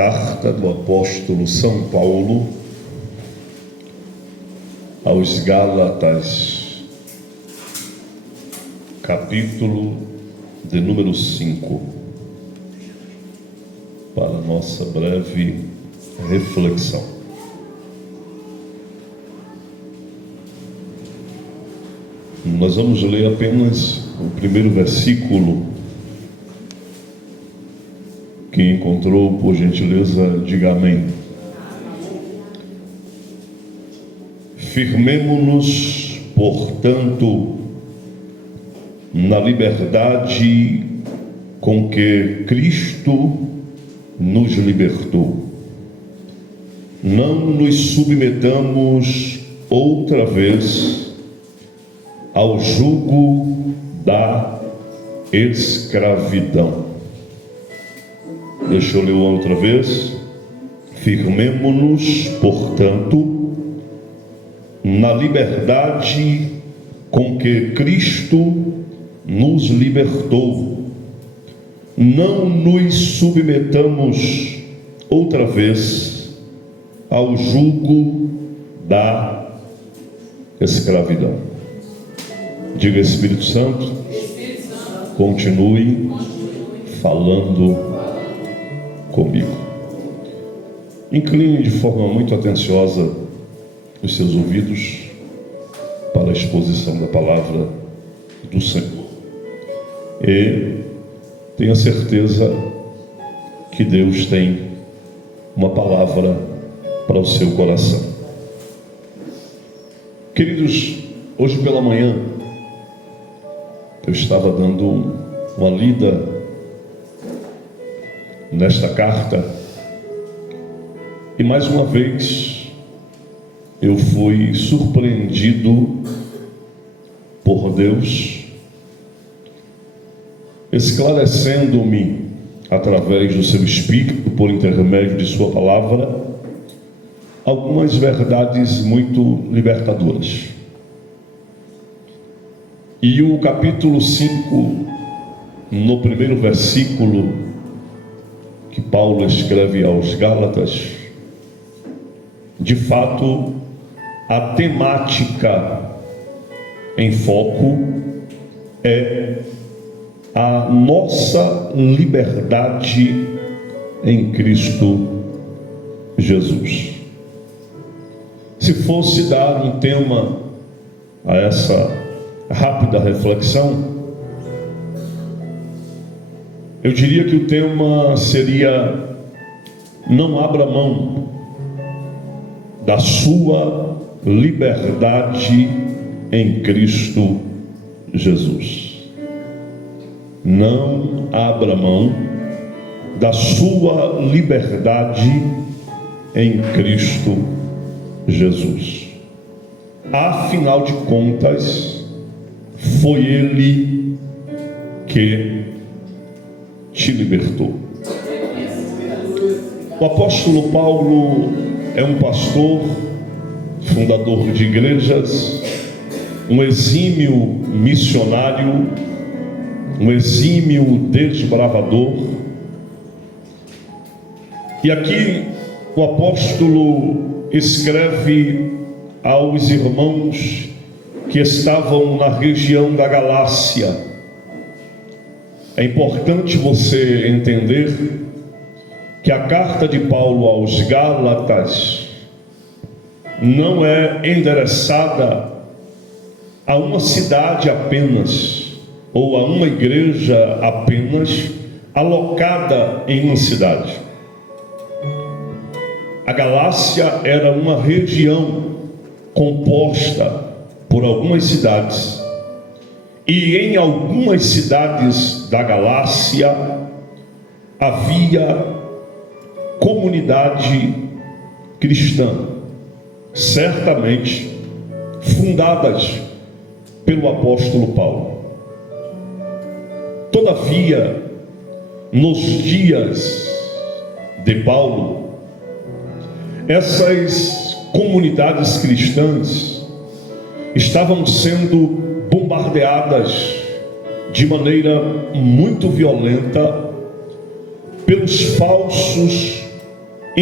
Carta do apóstolo São Paulo aos Gálatas, capítulo de número 5, para nossa breve reflexão. Nós vamos ler apenas o primeiro versículo. Quem encontrou, por gentileza, diga amém. Firmemo-nos, portanto, na liberdade com que Cristo nos libertou. Não nos submetamos outra vez ao jugo da escravidão. Deixa eu ler outra vez. Firmemo-nos, portanto, na liberdade com que Cristo nos libertou. Não nos submetamos outra vez ao jugo da escravidão. Diga, Espírito Santo, continue falando comigo. Incline de forma muito atenciosa os seus ouvidos para a exposição da palavra do Senhor e tenha certeza que Deus tem uma palavra para o seu coração. Queridos, hoje pela manhã eu estava dando uma lida nesta carta e mais uma vez eu fui surpreendido por Deus, esclarecendo-me através do seu Espírito, por intermédio de sua palavra, algumas verdades muito libertadoras. E o capítulo 5, no primeiro versículo que Paulo escreve aos Gálatas, de fato, a temática em foco é a nossa liberdade em Cristo Jesus. Se fosse dar um tema a essa rápida reflexão, eu diria que o tema seria: não abra mão da sua liberdade em Cristo Jesus. Não abra mão da sua liberdade em Cristo Jesus. Afinal de contas, foi Ele que te libertou. O apóstolo Paulo é um pastor, fundador de igrejas, um exímio missionário, um exímio desbravador. E aqui o apóstolo escreve aos irmãos que estavam na região da Galácia. É importante você entender que a carta de Paulo aos Gálatas não é endereçada a uma cidade apenas, ou a uma igreja apenas, alocada em uma cidade. A Galácia era uma região composta por algumas cidades, e em algumas cidades da Galácia havia comunidade cristã, certamente fundadas pelo apóstolo Paulo. Todavia, nos dias de Paulo, essas comunidades cristãs estavam sendo bombardeadas de maneira muito violenta pelos falsos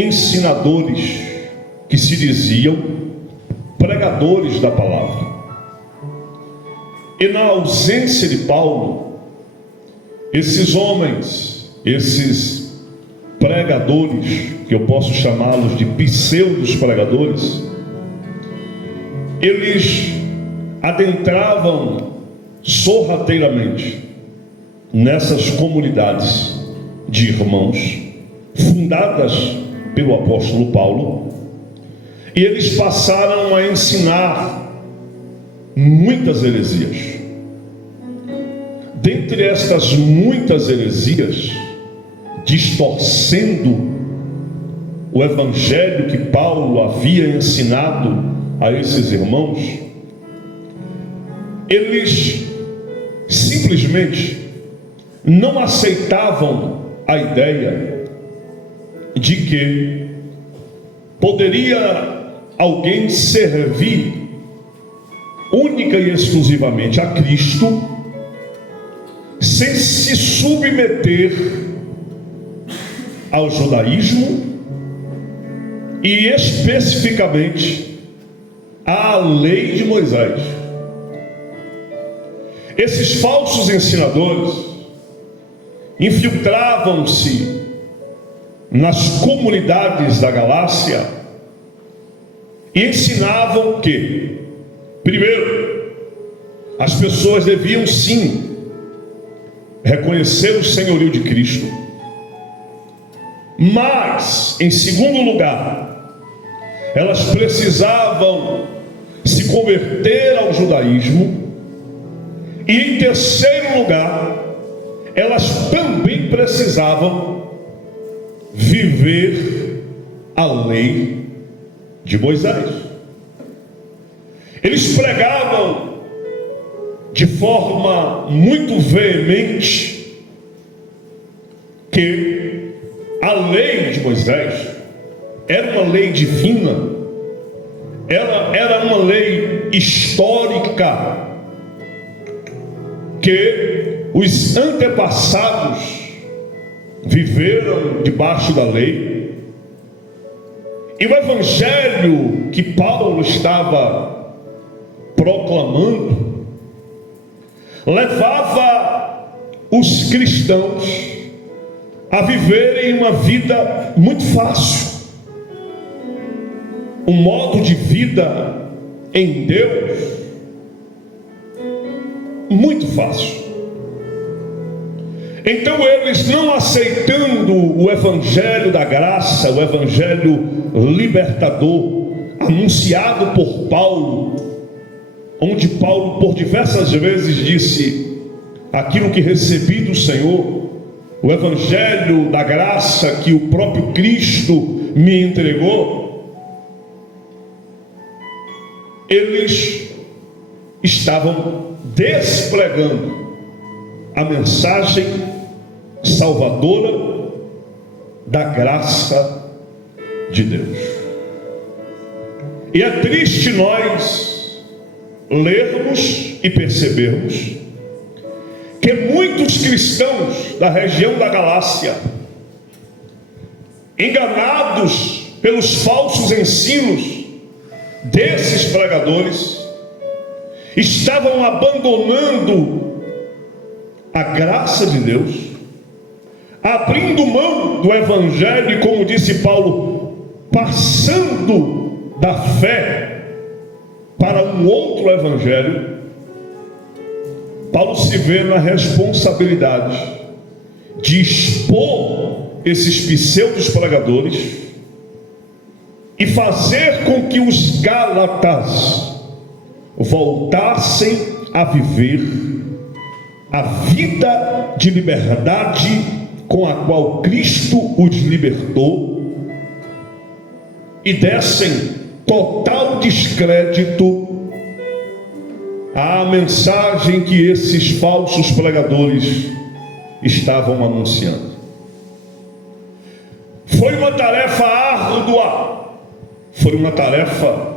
ensinadores que se diziam pregadores da palavra. E na ausência de Paulo, esses homens, esses pregadores, que eu posso chamá-los de pseudos pregadores, eles adentravam sorrateiramente nessas comunidades de irmãos fundadas pelo apóstolo Paulo, e eles passaram a ensinar muitas heresias. Dentre estas muitas heresias, distorcendo o evangelho que Paulo havia ensinado a esses irmãos, eles simplesmente não aceitavam a ideia de que poderia alguém servir única e exclusivamente a Cristo sem se submeter ao judaísmo e especificamente à lei de Moisés. Esses falsos ensinadores infiltravam-se nas comunidades da Galácia e ensinavam que, primeiro, as pessoas deviam sim reconhecer o senhorio de Cristo, mas, em segundo lugar, elas precisavam se converter ao judaísmo, e em terceiro lugar, elas também precisavam viver a lei de Moisés. Eles pregavam de forma muito veemente que a lei de Moisés era uma lei divina, ela era uma lei histórica, que os antepassados viveram debaixo da lei, e o evangelho que Paulo estava proclamando levava os cristãos a viverem uma vida muito fácil, um modo de vida em Deus muito fácil. Então eles, não aceitando o evangelho da graça, o evangelho libertador anunciado por Paulo, onde Paulo por diversas vezes disse: aquilo que recebi do Senhor, o evangelho da graça que o próprio Cristo me entregou, eles estavam despregando a mensagem salvadora da graça de Deus. E é triste nós lermos e percebermos que muitos cristãos da região da Galácia, enganados pelos falsos ensinos desses pregadores, estavam abandonando a graça de Deus, abrindo mão do evangelho e, como disse Paulo, passando da fé para um outro evangelho. Paulo se vê na responsabilidade de expor esses pseudos pregadores e fazer com que os gálatas voltassem a viver a vida de liberdade com a qual Cristo os libertou e dessem total descrédito à mensagem que esses falsos pregadores estavam anunciando. Foi uma tarefa árdua, foi uma tarefa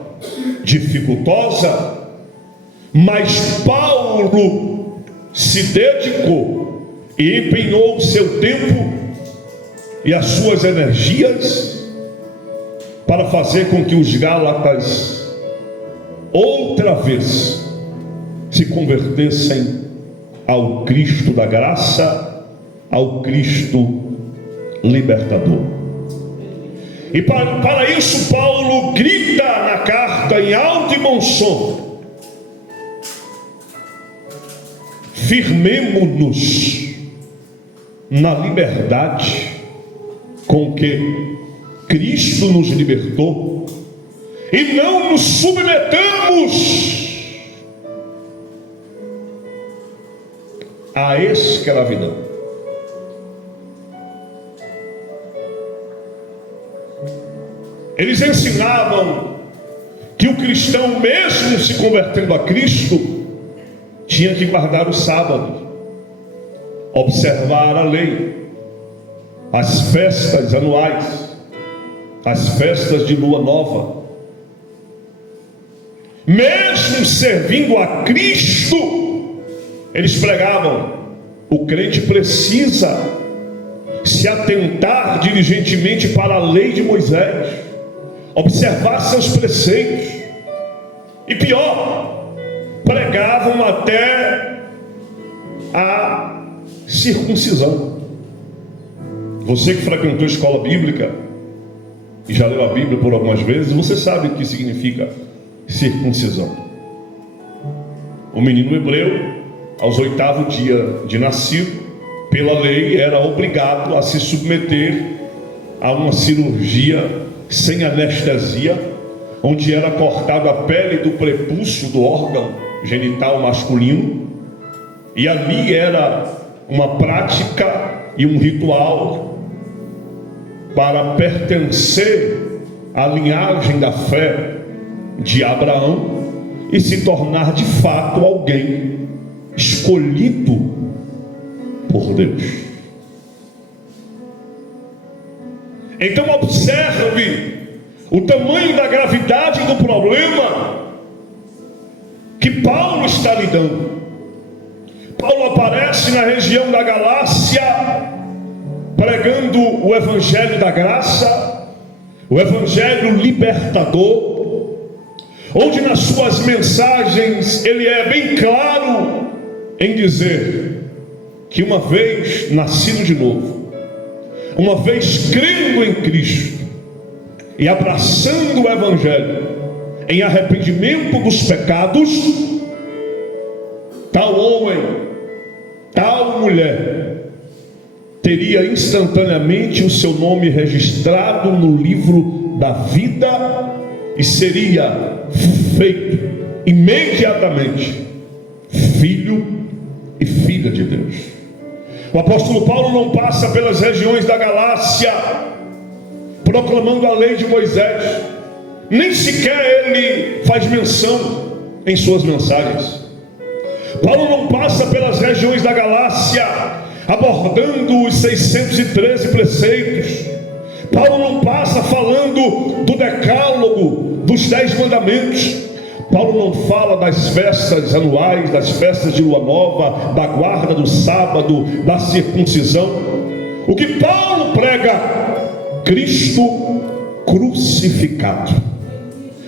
dificultosa, mas Paulo se dedicou e empenhou o seu tempo e as suas energias para fazer com que os Gálatas outra vez se convertessem ao Cristo da graça, ao Cristo libertador. E para isso Paulo grita na carta em alto e bom som: firmemo-nos na liberdade com que Cristo nos libertou, e não nos submetamos à escravidão. Eles ensinavam que o cristão, mesmo se convertendo a Cristo, tinha que guardar o sábado, observar a lei, as festas anuais, as festas de lua nova. Mesmo servindo a Cristo, eles pregavam: o crente precisa se atentar diligentemente para a lei de Moisés, observar seus preceitos. E pior, pregavam até a circuncisão. Você que frequentou a escola bíblica e já leu a Bíblia por algumas vezes, você sabe o que significa circuncisão. O menino hebreu, aos 8º dia de nascido, pela lei era obrigado a se submeter a uma cirurgia sem anestesia, onde era cortada a pele do prepúcio do órgão genital masculino, e ali era uma prática e um ritual para pertencer à linhagem da fé de Abraão e se tornar de fato alguém escolhido por Deus. Então observe o tamanho da gravidade do problema que Paulo está lidando. Paulo aparece na região da Galácia pregando o evangelho da graça, o evangelho libertador, onde nas suas mensagens ele é bem claro em dizer que uma vez nascido de novo, uma vez crendo em Cristo e abraçando o evangelho em arrependimento dos pecados, tal homem, tal mulher teria instantaneamente o seu nome registrado no livro da vida e seria feito imediatamente filho e filha de Deus. O apóstolo Paulo não passa pelas regiões da Galácia proclamando a lei de Moisés, nem sequer ele faz menção em suas mensagens. Paulo não passa pelas regiões da Galácia abordando os 613 preceitos. Paulo não passa falando do decálogo, dos 10 mandamentos. Paulo não fala das festas anuais, das festas de lua nova, da guarda do sábado, da circuncisão. O que Paulo prega? Cristo crucificado.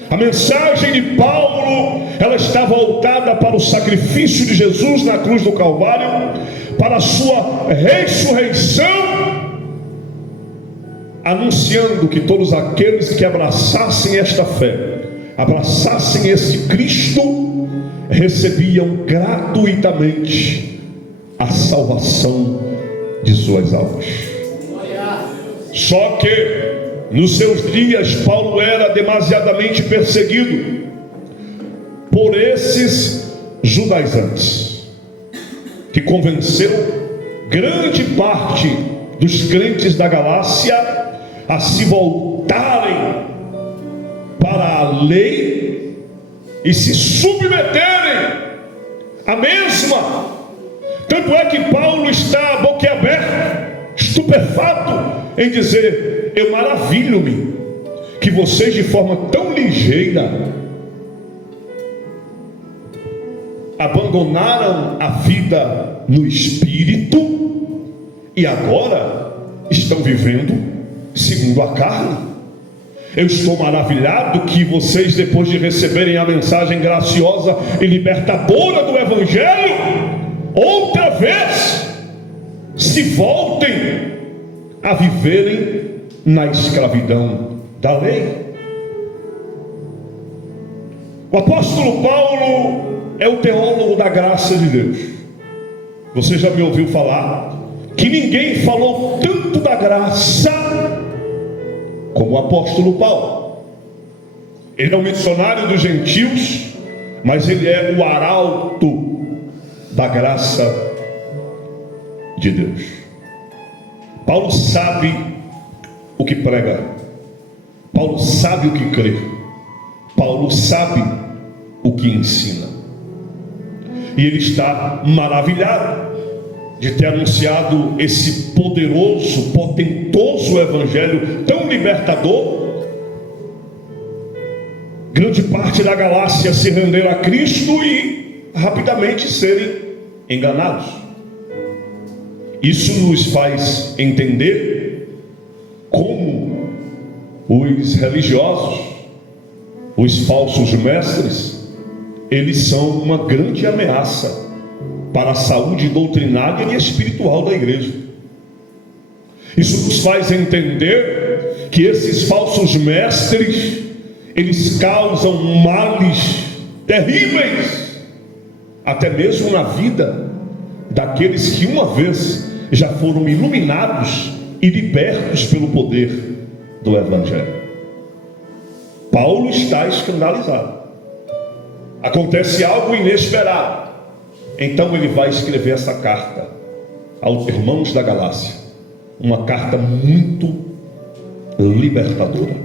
A mensagem de Paulo, ela está voltada para o sacrifício de Jesus na cruz do Calvário, para a sua ressurreição, anunciando que todos aqueles que abraçassem esta fé, abraçassem esse Cristo, recebiam gratuitamente a salvação de suas almas. Só que nos seus dias Paulo era demasiadamente perseguido por esses judaizantes, que convenceu grande parte dos crentes da Galácia a se voltarem para a lei e se submeterem à mesma. Tanto é que Paulo está boquiaberto, estupefato, em dizer: eu maravilho-me que vocês de forma tão ligeira abandonaram a vida no espírito e agora estão vivendo segundo a carne. Eu estou maravilhado que vocês, depois de receberem a mensagem graciosa e libertadora do Evangelho, outra vez se voltem a viverem na escravidão da lei. O apóstolo Paulo é o teólogo da graça de Deus. Você já me ouviu falar que ninguém falou tanto da graça como o apóstolo Paulo. Ele é um missionário dos gentios, mas ele é o arauto da graça de Deus. Paulo sabe o que prega, Paulo sabe o que crê, Paulo sabe o que ensina, e ele está maravilhado de ter anunciado esse poderoso, potentoso evangelho tão libertador. Grande parte da galáxia se render a Cristo e rapidamente serem enganados. Isso nos faz entender como os religiosos, os falsos mestres, eles são uma grande ameaça para a saúde doutrinária e espiritual da igreja. Isso nos faz entender que esses falsos mestres, eles causam males terríveis, até mesmo na vida daqueles que uma vez já foram iluminados e libertos pelo poder do Evangelho. Paulo está escandalizado. Acontece algo inesperado. Então ele vai escrever essa carta aos irmãos da Galácia, uma carta muito libertadora.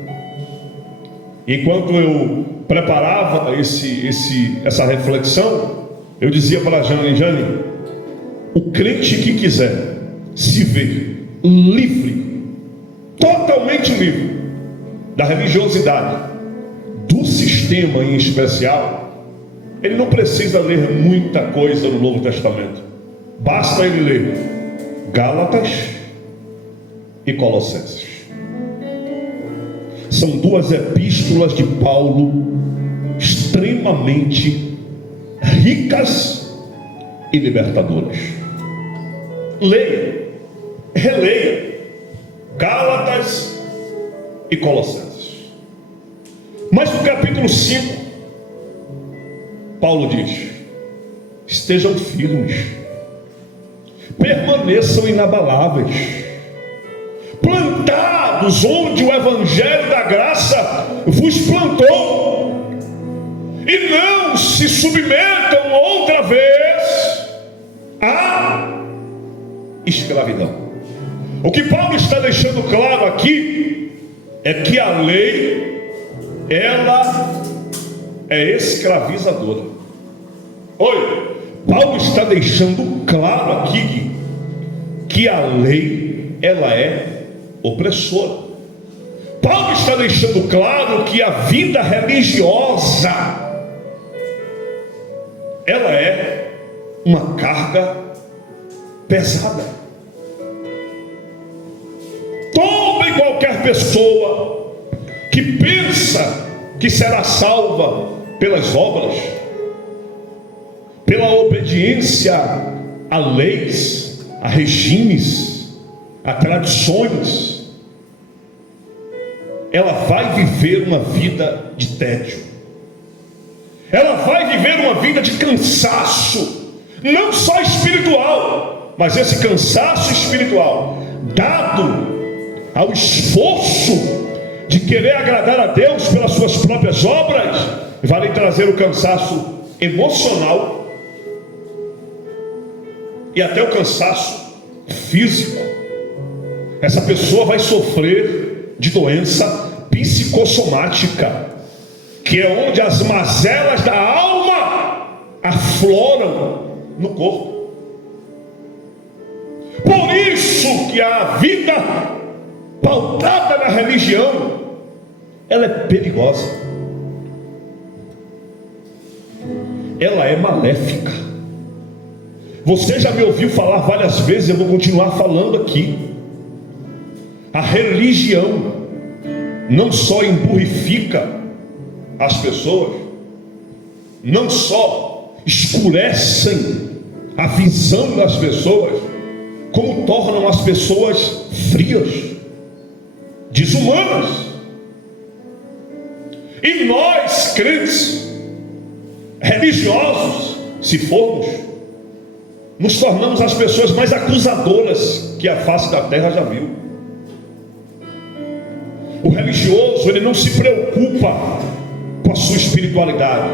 Enquanto eu preparava essa reflexão, eu dizia para a Jane, o crente que quiser se ver livre, totalmente livre da religiosidade, do sistema em especial, ele não precisa ler muita coisa no Novo Testamento. Basta ele ler Gálatas e Colossenses. São duas epístolas de Paulo extremamente ricas e libertadoras. Leia, releia Gálatas e Colossenses. Mas no capítulo 5, Paulo diz: estejam firmes, permaneçam inabaláveis, plantados onde o Evangelho da graça vos plantou, e não se submetam outra vez à escravidão. O que Paulo está deixando claro aqui é que a lei, ela é escravizadora. Oi, Paulo está deixando claro aqui que a lei, ela é opressora. Paulo está deixando claro que a vida religiosa, ela é uma carga pesada. Toda e qualquer pessoa que pensa que será salva pelas obras, pela obediência a leis, a regimes, a tradições, ela vai viver uma vida de tédio, ela vai viver uma vida de cansaço, não só espiritual, mas esse cansaço espiritual dado ao esforço de querer agradar a Deus pelas suas próprias obras, vai lhe trazer o cansaço emocional e até o cansaço físico. Essa pessoa vai sofrer de doença psicossomática, que é onde as mazelas da alma afloram no corpo. Por isso que a vida pautada na religião, ela é perigosa, ela é maléfica. Você já me ouviu falar várias vezes, eu vou continuar falando aqui. A religião, não só emburrifica as pessoas, não só escurecem a visão das pessoas, como tornam as pessoas frias, desumanas. E nós, crentes, religiosos, se formos, nos tornamos as pessoas mais acusadoras que a face da terra já viu. O religioso, ele não se preocupa com a sua espiritualidade,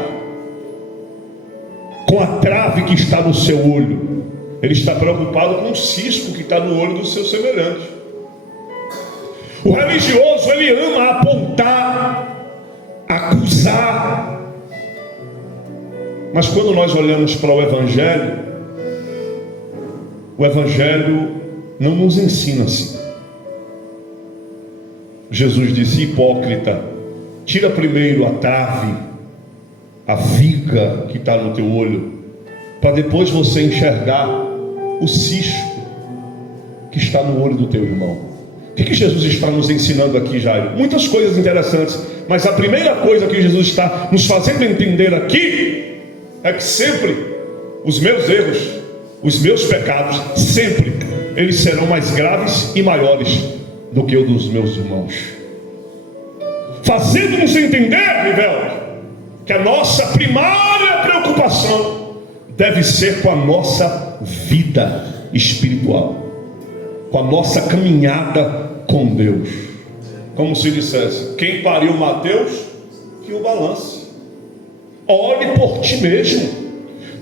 com a trave que está no seu olho. Ele está preocupado com o cisco que está no olho do seu semelhante. O religioso, ele ama apontar, acusar. Mas quando nós olhamos para o Evangelho não nos ensina assim. Jesus disse: hipócrita, tira primeiro a trave, a viga que está no teu olho, para depois você enxergar o cisco que está no olho do teu irmão. O que Jesus está nos ensinando aqui, Jairo? Muitas coisas interessantes, mas a primeira coisa que Jesus está nos fazendo entender aqui é que sempre os meus erros, os meus pecados, sempre eles serão mais graves e maiores do que o dos meus irmãos, fazendo-nos entender, Rivel, que a nossa primária preocupação deve ser com a nossa vida espiritual, com a nossa caminhada com Deus. Como se dissesse: quem pariu Mateus, que o balance. Olhe por ti mesmo.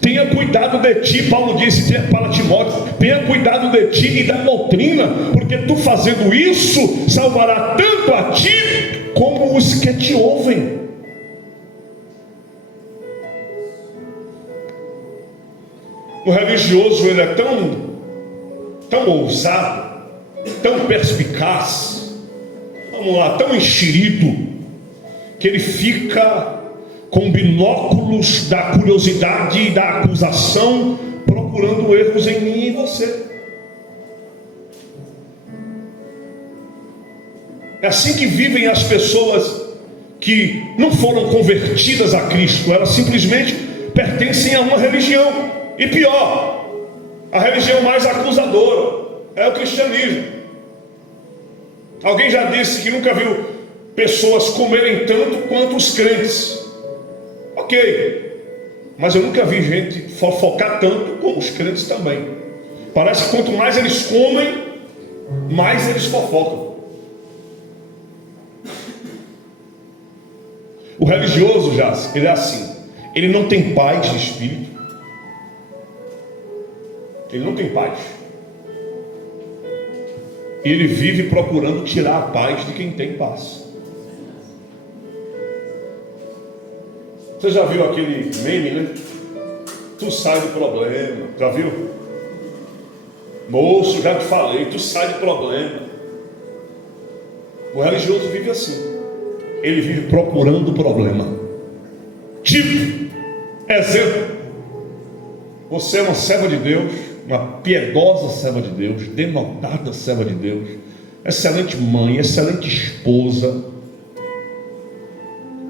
Tenha cuidado de ti. Paulo disse para Timóteo: tenha cuidado de ti e da doutrina, porque tu fazendo isso salvará tanto a ti como os que te ouvem. O religioso, ele é tão ousado, tão perspicaz, vamos lá, tão enxerido, que ele fica com binóculos da curiosidade e da acusação, procurando erros em mim e em você. É assim que vivem as pessoas que não foram convertidas a Cristo. Elas simplesmente pertencem a uma religião. E pior, a religião mais acusadora é o cristianismo. Alguém já disse que nunca viu pessoas comerem tanto quanto os crentes. Ok, mas eu nunca vi gente fofocar tanto como os crentes também. Parece que quanto mais eles comem, mais eles fofocam. O religioso, já, ele é assim. Ele não tem paz de espírito. Ele não tem paz. E ele vive procurando tirar a paz de quem tem paz. Você já viu aquele meme, né? Tu sai do problema. Já viu? Moço, já te falei, tu sai do problema. O religioso vive assim. Ele vive procurando o problema. Tipo, exemplo: você é uma serva de Deus, uma piedosa serva de Deus, denotada serva de Deus, excelente mãe, excelente esposa,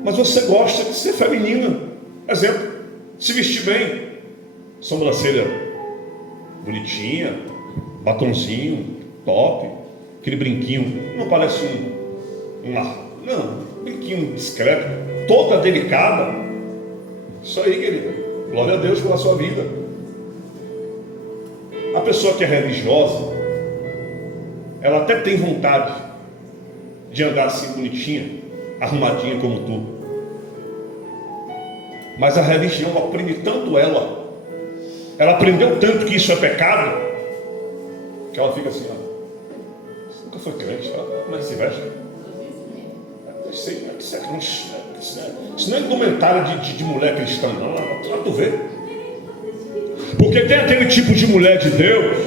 mas você gosta de ser feminina. Exemplo: se vestir bem, sobrancelha bonitinha, batonzinho top, aquele brinquinho, não parece não, brinquinho discreto, toda delicada. Isso aí, querida, glória a Deus pela sua vida. A pessoa que é religiosa, ela até tem vontade de andar assim bonitinha, arrumadinha como tu, mas a religião oprime tanto ela aprendeu tanto que isso é pecado, que ela fica assim: você nunca foi crente, como é que se veste? Isso não é documentário de mulher cristã, não. Lá tu vê. Porque tem aquele tipo de mulher de Deus.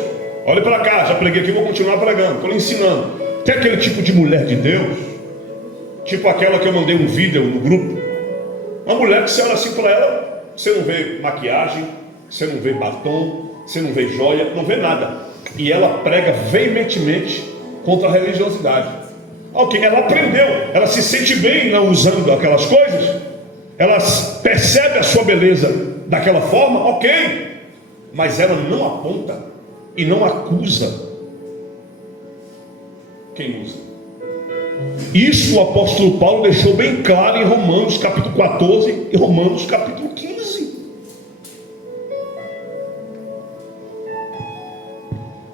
Olha para cá, já preguei aqui, vou continuar pregando, estou lhe ensinando. Tem aquele tipo de mulher de Deus, tipo aquela que eu mandei um vídeo no grupo. Uma mulher que você olha assim para ela, você não vê maquiagem, você não vê batom, você não vê joia, não vê nada. E ela prega veementemente contra a religiosidade. Ok, ela aprendeu, ela se sente bem não usando aquelas coisas, ela percebe a sua beleza daquela forma, ok, mas ela não aponta e não acusa quem usa. Isso o apóstolo Paulo deixou bem claro em Romanos capítulo 14 e Romanos capítulo 15.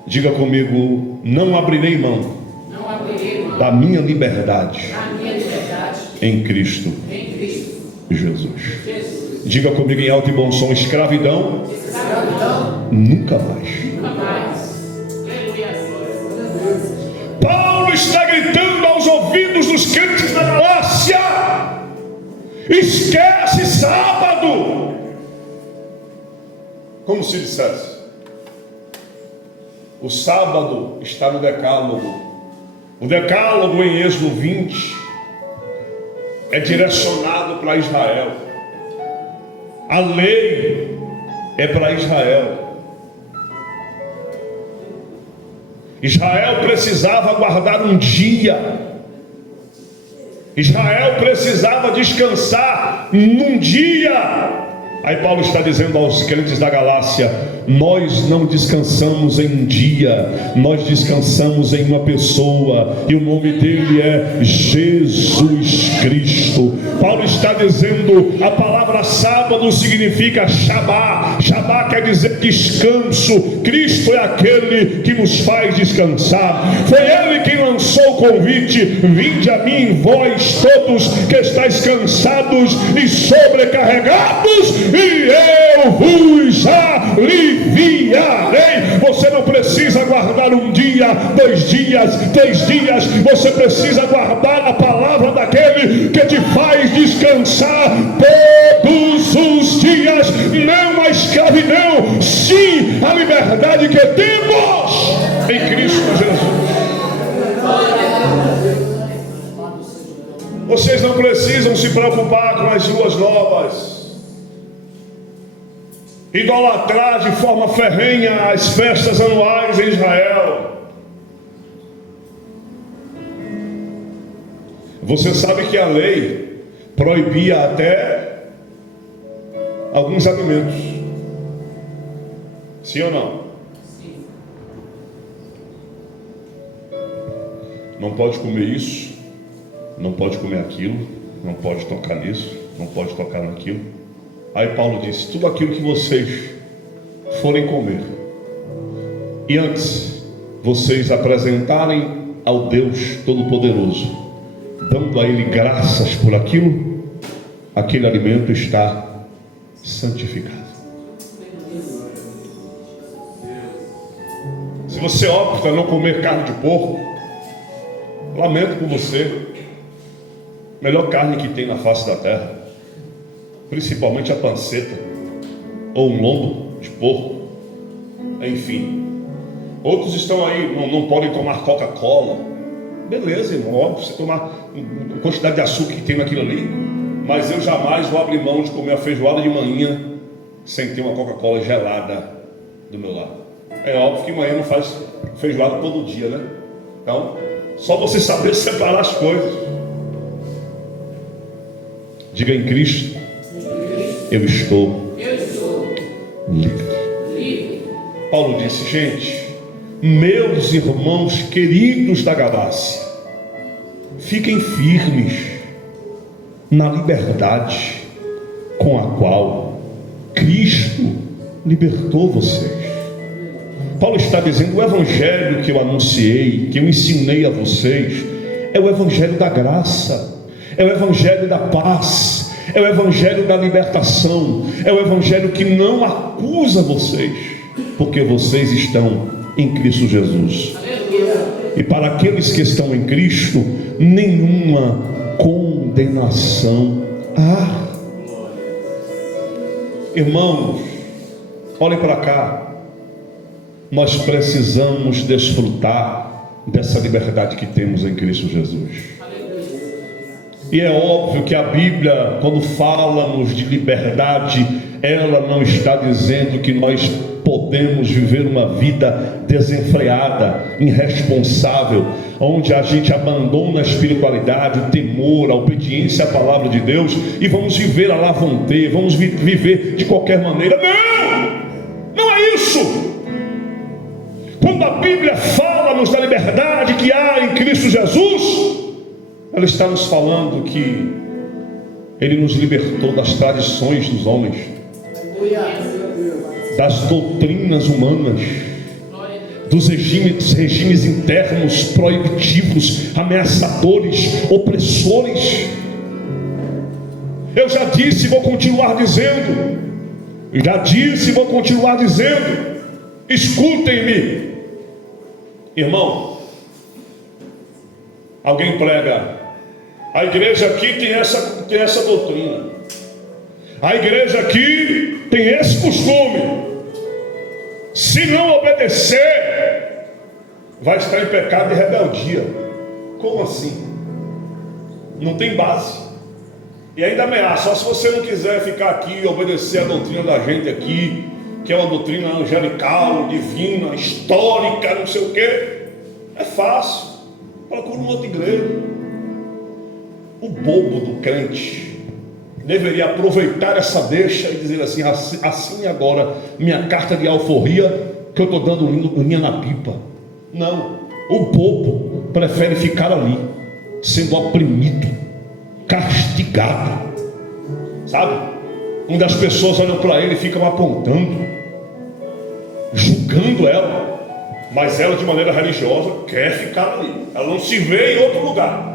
Diga comigo: não abrirei mão da minha liberdade em Cristo Jesus. Diga comigo em alto e bom som: escravidão nunca mais. Paulo está gritando aos ouvidos dos crentes da Galácia: esquece sábado. Como se dissesse: o sábado está no decálogo. O decálogo em Êxodo 20 é direcionado para Israel. A lei é para Israel. Israel precisava guardar um dia. Israel precisava descansar num dia. Aí Paulo está dizendo aos crentes da Galácia: nós não descansamos em um dia, nós descansamos em uma pessoa, e o nome dele é Jesus Cristo. Paulo está dizendo: a palavra sábado significa Shabá. Shabá quer dizer descanso. Cristo é aquele que nos faz descansar. Foi ele quem lançou o convite: vinde a mim, vós todos que estáis cansados e sobrecarregados, e eu vos aliviarei. Você não precisa guardar um dia, 2 dias, 3 dias. Você precisa guardar a palavra daquele que te faz descansar todos os dias. Não a escravidão, sim a liberdade que temos em Cristo Jesus. Vocês não precisam se preocupar com as luas novas, idolatrar de forma ferrenha as festas anuais em Israel. Você sabe que a lei proibia até alguns alimentos, sim ou não? Sim. Não pode comer isso, não pode comer aquilo, não pode tocar nisso, não pode tocar naquilo. Aí Paulo disse: tudo aquilo que vocês forem comer, e antes vocês apresentarem ao Deus Todo-Poderoso, dando a Ele graças por aquilo, aquele alimento está santificado. Se você opta a não comer carne de porco, lamento por você. Melhor carne que tem na face da terra, principalmente a panceta, ou um lombo de porco, enfim. Outros estão aí, não podem tomar Coca-Cola. Beleza, irmão, óbvio, você tomar a quantidade de açúcar que tem naquilo ali, mas eu jamais vou abrir mão de comer a feijoada de manhã sem ter uma Coca-Cola gelada do meu lado. É óbvio que manhã não faz feijoada todo dia, né? Então, só você saber separar as coisas. Diga: em Cristo eu estou livre. Paulo disse: gente, meus irmãos queridos da Galácia, fiquem firmes na liberdade com a qual Cristo libertou vocês. Paulo está dizendo: o evangelho que eu anunciei, que eu ensinei a vocês, é o evangelho da graça, é o evangelho da paz, é o evangelho da libertação, é o evangelho que não acusa vocês, porque vocês estão em Cristo Jesus. E para aqueles que estão em Cristo, nenhuma condenação há. Irmãos, olhem para cá. Nós precisamos desfrutar dessa liberdade que temos em Cristo Jesus. E é óbvio que a Bíblia, quando fala-nos de liberdade, ela não está dizendo que nós podemos podemos viver uma vida desenfreada, irresponsável, onde a gente abandona a espiritualidade, o temor, a obediência à palavra de Deus e vamos viver à la vontade, vamos viver de qualquer maneira. Não é isso. Quando a Bíblia fala-nos da liberdade que há em Cristo Jesus, ela está nos falando que Ele nos libertou das tradições dos homens, das doutrinas humanas, dos regimes internos proibitivos, ameaçadores, opressores. Eu já disse e vou continuar dizendo, escutem-me, irmão. Alguém prega: a igreja aqui tem essa doutrina, a igreja aqui tem esse costume. Se não obedecer, vai estar em pecado e rebeldia. Como assim? Não tem base. E ainda ameaça: só se você não quiser ficar aqui e obedecer a doutrina da gente aqui, que é uma doutrina angelical, divina, histórica, não sei o quê. É fácil. Procura uma outra igreja. O bobo do crente deveria aproveitar essa deixa e dizer assim: assine agora minha carta de alforria, que eu estou dando linha na pipa. Não. O bobo prefere ficar ali, sendo oprimido, castigado, sabe? Onde as pessoas olham para ele e ficam apontando, julgando ela, mas ela, de maneira religiosa, quer ficar ali. Ela não se vê em outro lugar.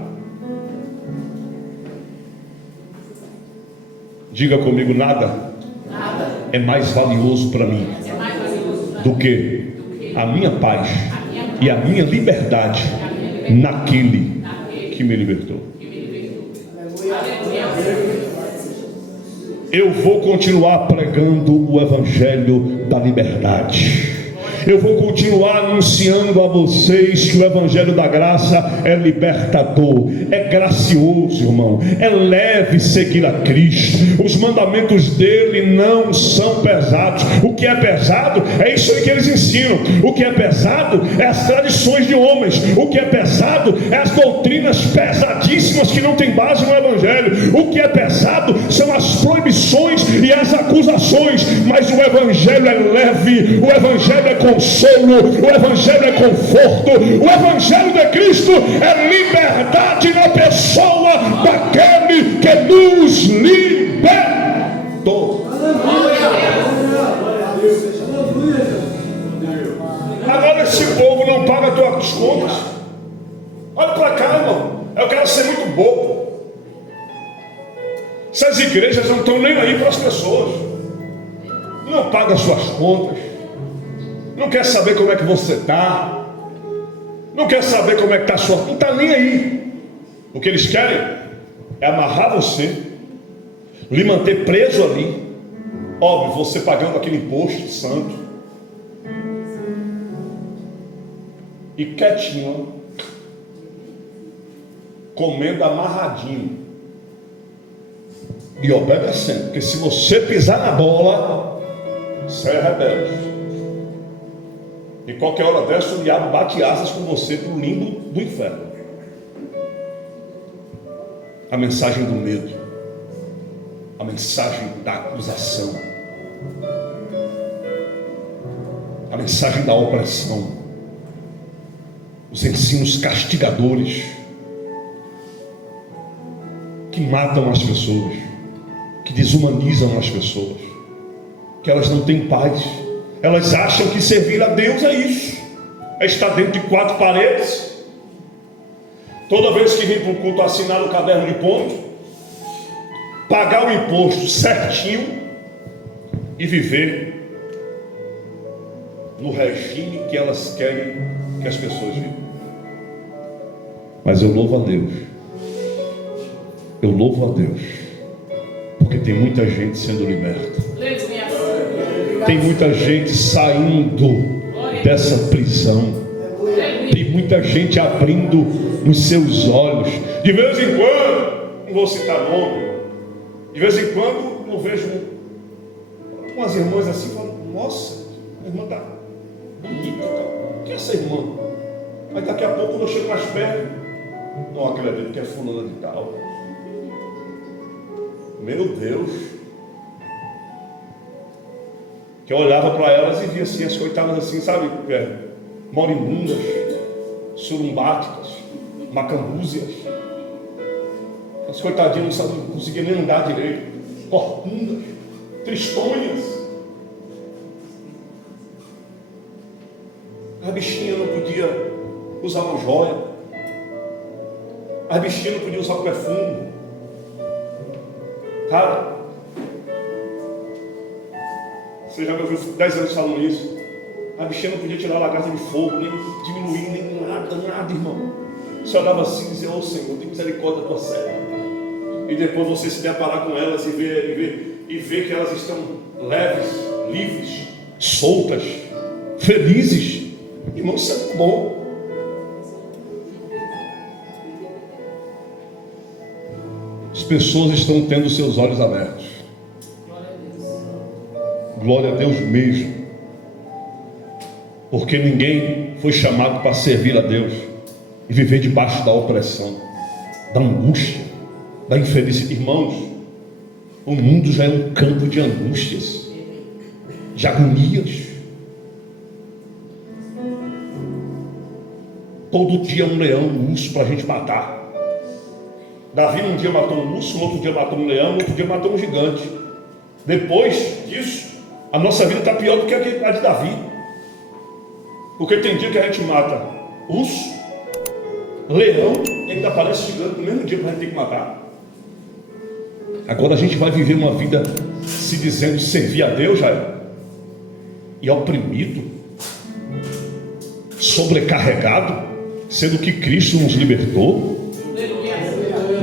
Diga comigo: nada é mais valioso para mim do que a minha paz e a minha liberdade naquele que me libertou. Eu vou continuar pregando o evangelho da liberdade. Eu vou continuar anunciando a vocês que o evangelho da graça é libertador, é gracioso, irmão, é leve seguir a Cristo. Os mandamentos dele não são pesados. O que é pesado é isso aí que eles ensinam. O que é pesado é as tradições de homens. O que é pesado é as doutrinas pesadíssimas que não tem base no evangelho. O que é pesado são as proibições e as acusações. Mas o evangelho é leve, o evangelho é consolo, o evangelho é conforto, o evangelho de Cristo é liberdade na pessoa daquele que nos libertou. Agora esse povo não paga as tuas contas. Olha para cá, irmão. Eu quero ser muito bobo. Essas igrejas não estão nem aí para as pessoas. Não paga as suas contas. Não quer saber como é que você está. Não quer saber como é que está a sua... Não está nem aí. O que eles querem é amarrar você, lhe manter preso ali. Óbvio, você pagando aquele imposto santo. E quietinho, comendo amarradinho. E obedecendo. Porque se você pisar na bola, você é rebelde. E qualquer hora dessa o diabo bate asas com você para o limbo do inferno. A mensagem do medo, a mensagem da acusação, a mensagem da opressão, os ensinos castigadores que matam as pessoas, que desumanizam as pessoas, que elas não têm paz. Elas acham que servir a Deus é isso, é estar dentro de quatro paredes. Toda vez que vir para o culto, assinar o caderno de ponto, pagar o imposto certinho e viver no regime que elas querem que as pessoas vivam. Mas eu louvo a Deus, porque tem muita gente sendo liberta. Tem muita gente saindo dessa prisão. Tem muita gente abrindo os seus olhos. De vez em quando, não vou citar nome, de vez em quando eu vejo umas irmãs assim, falando: nossa, A irmã está bonita, tá? Quem é essa irmã? Aí daqui a pouco, quando eu chego mais perto, não acredito que é fulana de tal. Meu Deus. Que eu olhava para elas e via assim, as coitadas assim, sabe? Moribundas, surumbáticas, macambúzias. As coitadinhas não conseguiam nem andar direito, corcundas, tristonhas. A bichinha não podia usar uma joia. A bichinha não podia usar perfume. Cara, você já me ouviu 10 anos falando isso? A bichinha não podia tirar a lagarta de fogo, nem diminuir, nem nada, irmão. Você olhava assim e dizia, ô Senhor, tem misericórdia da tua serva. E depois você se deparar com elas e ver que elas estão leves, livres, soltas, felizes. Irmão, isso é muito bom. As pessoas estão tendo seus olhos abertos. Glória a Deus mesmo. Porque ninguém foi chamado para servir a Deus e viver debaixo da opressão, da angústia, da infelicidade. Irmãos, o mundo já é um campo de angústias, de agonias. Todo dia um leão, um urso para a gente matar. Davi um dia matou um urso, no outro dia matou um leão, no outro dia matou um gigante. Depois disso, a nossa vida está pior do que a de Davi. Porque tem dia que a gente mata urso, leão, e ainda aparece gigante no mesmo dia que a gente tem que matar. Agora a gente vai viver uma vida se dizendo servir a Deus, Jair, e oprimido, sobrecarregado, sendo que Cristo nos libertou.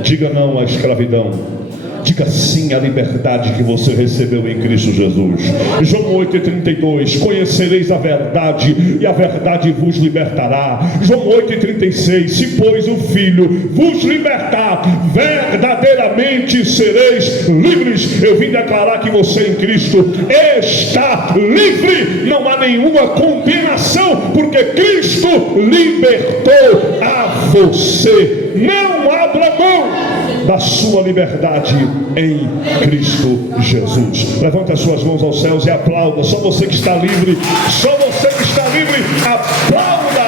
Diga não à escravidão. Diga sim à liberdade que você recebeu em Cristo Jesus. João 8,32. Conhecereis a verdade e a verdade vos libertará. João 8,36. Se pois o Filho vos libertar, verdadeiramente sereis livres. Eu vim declarar que você em Cristo está livre. Não há nenhuma condenação, porque Cristo libertou a você. Não abra mão da sua liberdade em Cristo Jesus. Levante as suas mãos aos céus e aplauda. Só você que está livre, só você que está livre, aplauda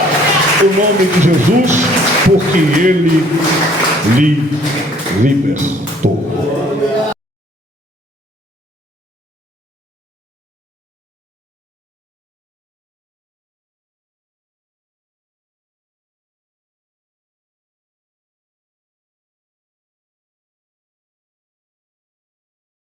o nome de Jesus, porque Ele lhe libertou.